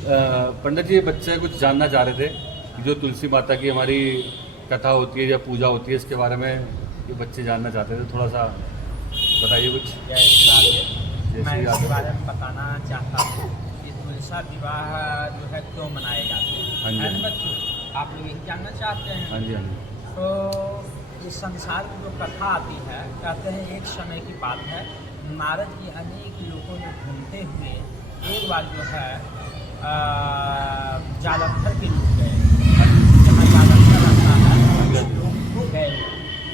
पंडित जी, ये बच्चे कुछ जानना चाह रहे थे कि जो तुलसी माता की हमारी कथा होती है या पूजा होती है, इसके बारे में ये बच्चे जानना चाहते थे। थोड़ा सा बताइए कुछ। मैं जैसे इसके आप। बारे में बताना चाहता हूँ कि तुलसा विवाह जो है क्यों मनाए जाते हाँ जी, हैं, है हाँ ना जी। बच्चों? आप लोग यही जानना चाहते हैं। हाँ जी, हाँ जी। तो इस संसार में जो कथा आती है, कहते हैं एक समय की बात है, नारद जी अनेक लोगों ने घूमते हुए एक बार जो है जालंधर के लोग गए, जहाँ जालंधर रहता है लोग गए।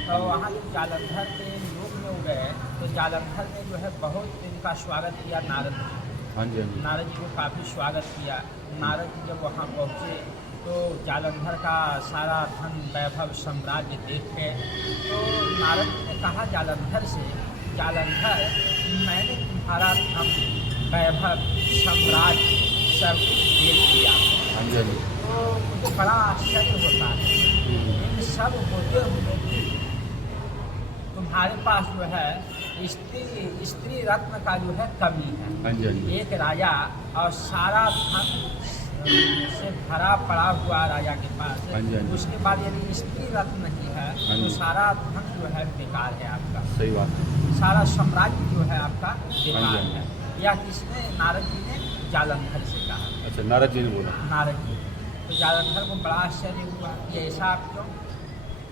तो वहाँ जो जालंधर के लोग में गए तो जालंधर ने जो है बहुत इनका स्वागत किया नारद जी। हाँ जी, हाँ जी। नारद जी को काफ़ी स्वागत किया। नारद जी जब वहाँ पहुँचे तो जालंधर का सारा धन वैभव साम्राज्य देख के तो नारद जी ने कहा जालंधर से, जालंधर मैंने तुम्हारा धन वैभव साम्राज्य सब कुछ देख लिया। हाँ जी, हाँ जी। तो मुझे बड़ा आश्चर्य होता है, इन सब होते हुए भी तुम्हारे पास जो है स्त्री रत्न का जो है कमी है। हाँ जी, हाँ जी। एक राजा और सारा धन से भरा पड़ा हुआ राजा के पास, हाँ जी, हाँ जी। उसके बाद यदि स्त्री रत्न नहीं है हाँ तो जी। सारा धन जो है बेकार है आपका, सही बात है। सारा साम्राज्य जो है आपका बेकार हाँ जी, है। या किसने? नारद जी ने जालंधर से कहा। अच्छा, नारद जी ने बोला। नारद जी, तो जालंधर को बड़ा आश्चर्य हुआ कि ऐसा आप क्यों?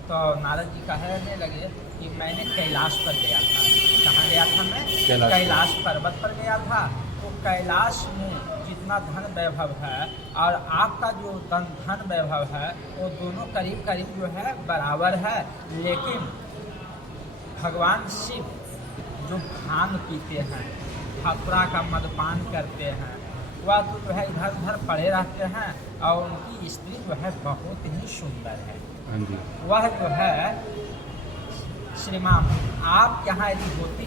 तो नारद जी कहने लगे कि मैंने कैलाश पर गया था। कहाँ गया था मैं? कैलाश पर्वत पर गया था। तो कैलाश में जितना धन वैभव है और आपका जो धन वैभव है वो दोनों करीब करीब जो है बराबर है, लेकिन भगवान शिव जो भांग पीते हैं, हथुरा का मदपान करते हैं, वह तो जो है इधर उधर पड़े रहते हैं और उनकी स्त्री जो है बहुत ही सुंदर है। हाँ जी। वह जो है श्रीमान आप यहाँ यदि होती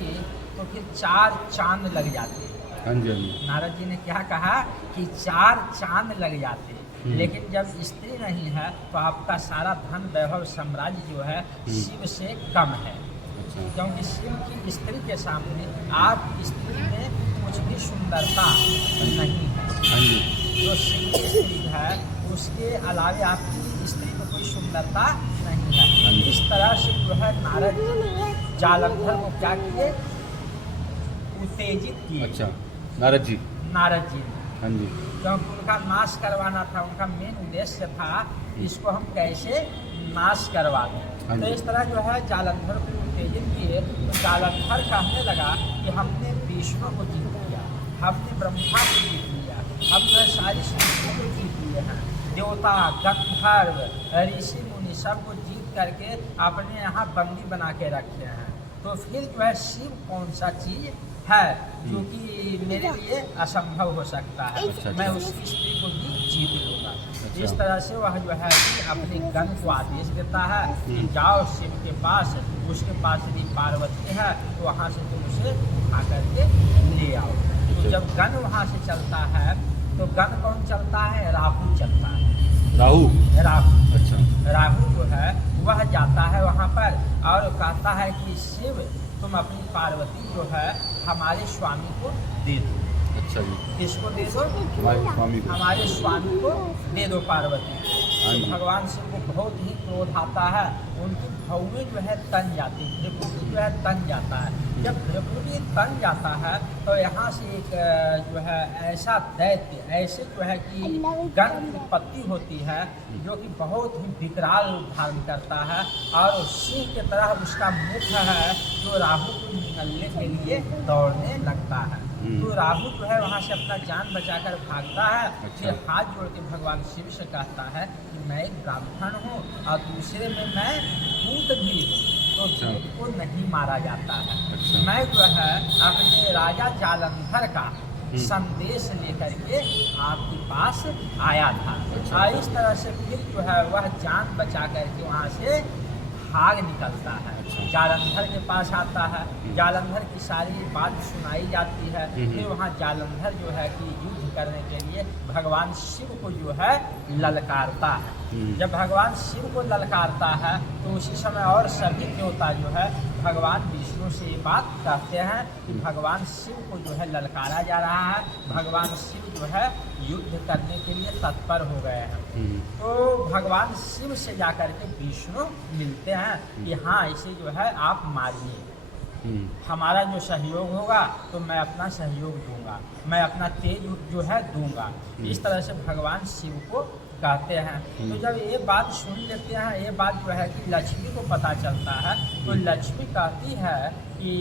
तो फिर 4 चांद लग जाते। हाँ जी, हाँ जी। नारद जी ने क्या कहा कि 4 चांद लग जाते, लेकिन जब स्त्री नहीं है तो आपका सारा धन वैभव साम्राज्य जो है शिव से कम है। अच्छा। क्योंकि शिव की स्त्री के सामने आप स्त्री में कुछ भी सुंदरता नहीं है। हाँ जी। जो शिव की स्त्री है उसके अलावे आपकी स्त्री में कोई सुंदरता नहीं है। इस तरह से जो है नारद जालंधर को क्या किए? उत्तेजित किए। अच्छा, नारद जी। नारद जी ने, हाँ जी। क्योंकि उनका नाश करवाना था, उनका मेन उद्देश्य था इसको हम कैसे नाश करवा हाँ दें। तो जी। इस तरह जो है जालंधर को उत्तेजित किए। तो जालंधर कहने लगा कि हमने विष्णु को जीत लिया, हमने ब्रह्मा को जीत लिया, हम जो है सारी सृष्टि को जीत लिए हैं, देवता गंधर्व ऋषि मुनि सबको जीत करके अपने यहाँ बंदी बना के रखे हैं। तो फिर जो है शिव कौन सा चीज़ है जो कि मेरे लिए असंभव हो सकता है? अच्छा। मैं उसकी स्त्री को भी जीत लूँगा। अच्छा। इस तरह से वह जो है कि अपने गण को आदेश देता है कि जाओ शिव के पास, उसके पास यदि पार्वती है तो वहाँ से तुम उसे उठा करके ले आओ। तो जब गण वहाँ से चलता है तो गण कौन चलता है? राहु चलता है। राहु। राहु, अच्छा। राहु जो है वह जाता है वहाँ पर और कहता है कि शिव तुम अपनी पार्वती जो है हमारे स्वामी को दे दो। अच्छा जी। किसको दे दो? हमारे स्वामी को। हमारे स्वामी को दे दो पार्वती। हाँ तो जी। भगवान शिव को बहुत ही क्रोध आता है, उनकी भौवें जो है तन जाती है, भ्रिकुटी जो है तन जाता है। जब भ्रिकुटी तन जाता है तो यहाँ से एक जो है ऐसा दैत्य, ऐसे जो है कि गण की उत्पत्ति होती है जो कि बहुत ही विकराल रूप धारण करता है और सिंह की तरह उसका मुख है जो राहु को निगलने के लिए दौड़ने लगता है। तो राहु जो है वहाँ से अपना जान बचाकर भागता है। अच्छा। फिर हाथ जोड़ के भगवान शिव से कहता है कि मैं एक ब्राह्मण हूँ और दूसरे में मैं भूत भी हूँ, तो अच्छा। भूत को नहीं मारा जाता है। अच्छा। मैं जो है अपने राजा जालंधर का संदेश लेकर के आपके पास आया था। अच्छा। और इस तरह से फिर जो है वह जान बचा करके वहाँ से भाग निकलता है। जालंधर के पास आता है, जालंधर की सारी बात सुनाई जाती है। फिर वहाँ जालंधर जो है कि युद्ध करने के लिए भगवान शिव को जो है ललकारता है। जब भगवान शिव को ललकारता है तो उसी समय और सभी देवता जो है भगवान विष्णु से ये बात कहते हैं कि भगवान शिव को जो है ललकारा जा रहा है, भगवान शिव जो है युद्ध करने के लिए तत्पर हो गए हैं। तो भगवान शिव से जाकर के विष्णु मिलते हैं कि हाँ इसे जो है आप मारिए, हमारा जो सहयोग होगा तो मैं अपना सहयोग दूंगा, मैं अपना तेज जो है दूंगा। इस तरह से भगवान शिव को कहते हैं। तो जब ये बात सुन लेते हैं, ये बात जो है कि लक्ष्मी को पता चलता है, तो लक्ष्मी कहती है कि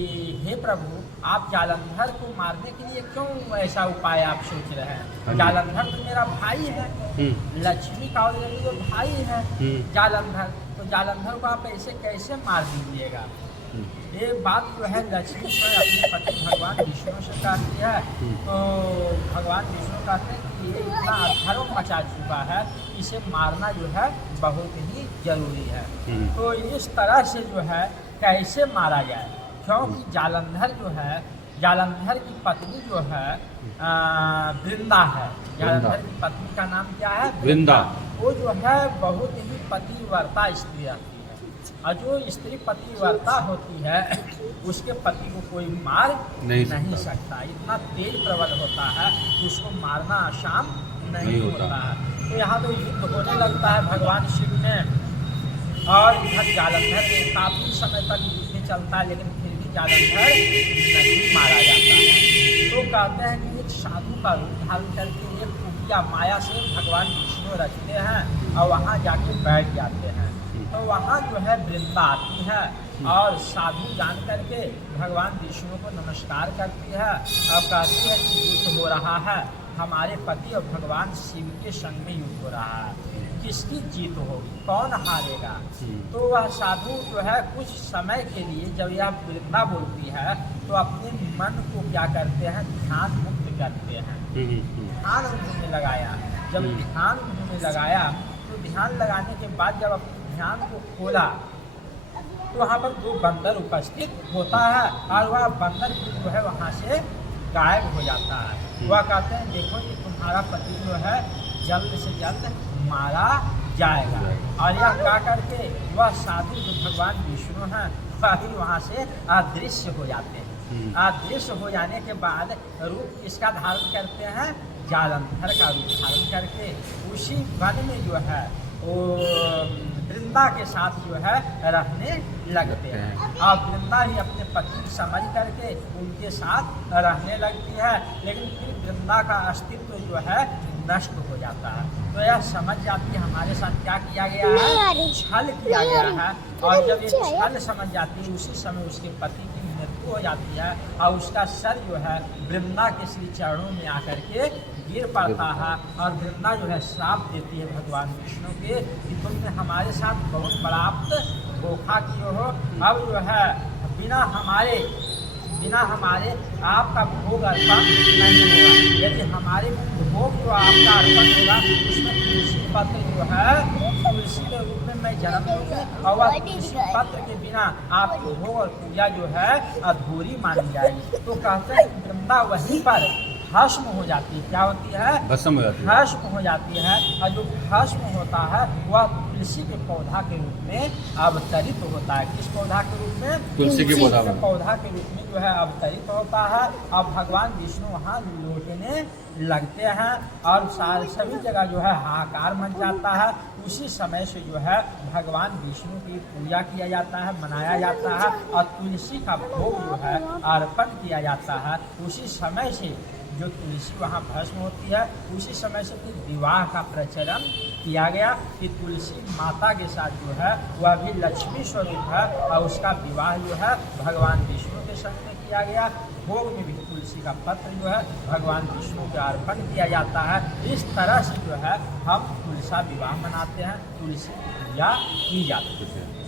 हे प्रभु आप जालंधर को मारने के लिए क्यों ऐसा उपाय आप सोच रहे हैं? जालंधर तो मेरा भाई है, लक्ष्मी का जो भाई है जालंधर, तो जालंधर को आप ऐसे कैसे मार दीजिएगा? ये बात जो है लक्ष्मी स्वयं अपने पति भगवान विष्णु से कहती है। तो भगवान विष्णु कहते हैं कि ये इतना अधर्म मचा चुका है, इसे मारना जो है बहुत ही जरूरी है। तो इस तरह से जो है कैसे मारा जाए, क्योंकि जालंधर जो है, जालंधर की पत्नी जो है वृंदा है। जालंधर की पत्नी का नाम क्या है? वृंदा। वो जो है बहुत ही पतिव्रता स्त्री रहती है, और जो स्त्री पतिव्रता होती है उसके पति को कोई मार नहीं सकता, इतना तेज प्रबल होता है कि उसको मारना आसान नहीं होता है। तो यहाँ तो युद्ध होने लगता है भगवान शिव में, और इधर जालंधर में काफ़ी समय तक युद्ध चलता है, लेकिन फिर भी जालंधर नहीं मारा जाता है। तो कहते हैं कि एक साधु का रूप धारण करके एक कुटिया माया से भगवान विष्णु रचते हैं और वहाँ जाके बैठ जाते हैं। तो वहाँ जो है वृंदा आती है और साधु जान करके भगवान विष्णु को नमस्कार करती है और कहती है कि युद्ध हो रहा है, हमारे पति और भगवान शिव के संग में युद्ध हो रहा है, किसकी जीत होगी, कौन हारेगा? तो वह साधु जो है कुछ समय के लिए, जब यह वृंदा बोलती है तो अपने मन को क्या करते हैं, ध्यान मुक्त करते हैं। ध्यान उन्होंने लगाया, जब ध्यान उन्होंने लगाया तो ध्यान लगाने के बाद जब अपने ध्यान को खोला तो वहाँ पर दो बंदर उपस्थित होता है और वह बंदर जो है वहाँ से गायब हो जाता है। वह कहते हैं देखो कि तुम्हारा पति जो है जल्द से जल्द मारा जाएगा, और यह कह करके वह साधु जो भगवान विष्णु हैं वह भी वहाँ से अदृश्य हो जाते हैं। अदृश्य हो जाने के बाद रूप किसका धारण करते हैं? जालंधर का रूप धारण करके उसी वन में जो है वो वृंदा के साथ जो है रहने लगते हैं, और वृंदा ही अपने पति समझ करके उनके साथ रहने लगती है। लेकिन फिर वृंदा का अस्तित्व जो है नष्ट हो जाता है। तो यह समझ जाती है हमारे साथ क्या किया गया है, छल किया गया है। और जब ये छल समझ जाती है उसी समय उसके पति की मृत्यु हो जाती है और उसका सर जो है वृंदा के श्री चरणों में आकर के गिर पड़ता है, और वृंदा जो है श्राप देती है भगवान विष्णु के कि तुमने हमारे साथ बहुत बड़ा धोखा किए हो, अब जो है बिना हमारे आपका भोग अर्पण नहीं होगा। यदि हमारे भोग जो आपका अर्पण होगा उसमें तुलसी पत्र जो है तुलसी के रूप में मैं जन्म लूँगी, और वह तुलसी पत्र के बिना आपको भोग और पूजा जो है अधूरी मानी जाएगी। तो कहते हैं वृंदा वहीं पर भस्म हो जाती है। क्या होती है? भस्म हो जाती है। भस्म हो जाती है, और जो भस्म होता है वह तुलसी के पौधा के रूप में अवतरित होता है। किस पौधा के रूप में? तुलसी के पौधा के रूप में जो है अवतरित होता है, और भगवान विष्णु वहाँ लौटने लगते हैं, और सभी जगह जो है हाहाकार मच जाता है। उसी समय से जो है भगवान विष्णु की पूजा किया जाता है, मनाया जाता है, और तुलसी का भोग जो है अर्पण किया जाता है। उसी समय से जो तुलसी वहाँ भस्म होती है, उसी समय से फिर विवाह का प्रचलन किया गया कि तुलसी माता के साथ जो है वह भी लक्ष्मी स्वरूप है, और उसका विवाह जो है भगवान विष्णु के संग में किया गया। भोग में भी तुलसी का पत्र जो है भगवान विष्णु के अर्पण किया जाता है। इस तरह से जो है हम तुलसा विवाह मनाते हैं, तुलसी की पूजा की जाती है।